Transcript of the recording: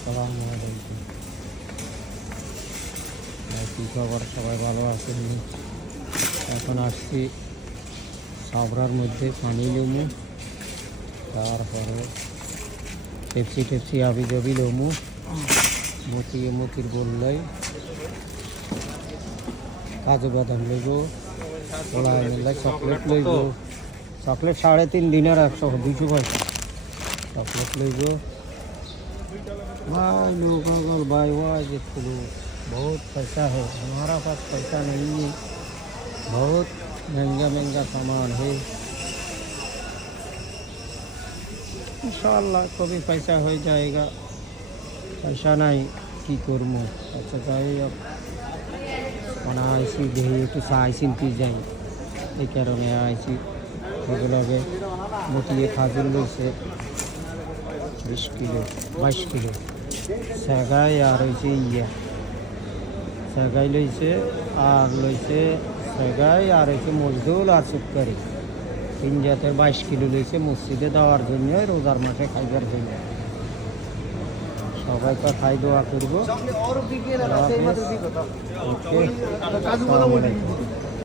আসসালামু আলাইকুম। কি খবর? সবাই ভালো আছেন? এখন আসছি সাবরার মধ্যে পানি লমু, তারপরে পেপসি টেপসি আবি জবি লমু, মতির বললাই কাজু বাদাম লইব, কলাই মেলাই চকলেট লইব। चॉकलेट 3.5 दिनर 100-200 पैसा चॉकलेट लइब। भाई लोग अगर भाई वाह देखो बहुत पैसा है, हमारा पास पैसा नहीं है, बहुत महंगा महंगा सामान है। इंशाल्लाह कभी पैसा हो जाएगा, पैसा नहीं की करमो। अच्छा जाए अब मना आईसी देही একটু চাই চিন্তি যাই, এই কারণে আইছি। এগুলোকে মতিয়ে খাজুর লইছে 20 কিলো 22 কিলো সেগাই, আর হয়েছে সেগাই লইছে, আর লইছে সেগাই, আর হয়েছে মজদুল আর সুপারি। 3 জাতের 22 কিলো লইছে মসজিদে দেওয়ার জন্য, রোজার মাসে খাইবার জন্য। সবাই তো খাই দোয়া করবো।